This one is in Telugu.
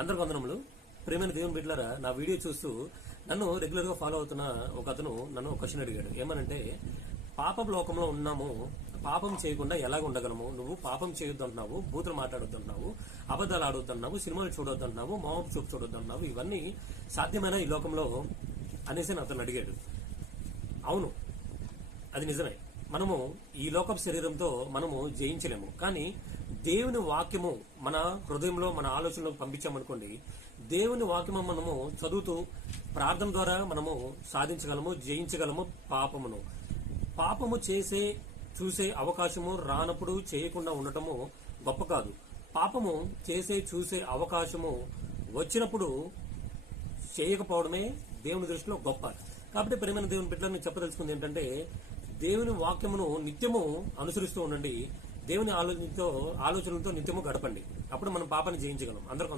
అందరు వందనములు ప్రేమైన దేవుని బిడ్డలారా నా వీడియో చూస్తూ నన్ను రెగ్యులర్గా ఫాలో అవుతున్న ఒక అతను నన్ను క్వశ్చన్ అడిగాడు. ఏమనంటే పాపం లోకంలో ఉన్నాము పాపం చేయకుండా ఎలాగ ఉండగలము? నువ్వు పాపం చేయొద్దు అంటున్నావు బూతులు మాట్లాడొద్దు అంటున్నావు అబద్ధాలు ఆడొద్దు అంటున్నావు సినిమాలు చూడొద్దు అంటున్నావు మామూలు చూపు చూడొద్దు అంటున్నావు ఇవన్నీ సాధ్యమైన ఈ లోకంలో అనేసి అతను అడిగాడు. అవును అది నిజమే. మనము ఈ లోకపు శరీరంతో మనము జయించలేము. కానీ దేవుని వాక్యము మన హృదయంలో మన ఆలోచనలో పంపించామనుకోండి దేవుని వాక్యము మనము చదువుతూ ప్రార్థన ద్వారా మనము సాధించగలము జయించగలము పాపమును. పాపము చేసే చూసే అవకాశము రానప్పుడు చేయకుండా ఉండటము గొప్ప కాదు. పాపము చేసే చూసే అవకాశము వచ్చినప్పుడు చేయకపోవడమే దేవుని దృష్టిలో గొప్ప. కాబట్టి ప్రేమైన దేవుని బిడ్డలను చెప్పదలుచుకుంది ఏంటంటే దేవుని వాక్యమును నిత్యము అనుసరిస్తూ ఉండండి. దేవుని ఆలోచనతో ఆలోచనలతో నిత్యము గడపండి. అప్పుడు మనం పాపాన్ని జయించగలం. అందరికీ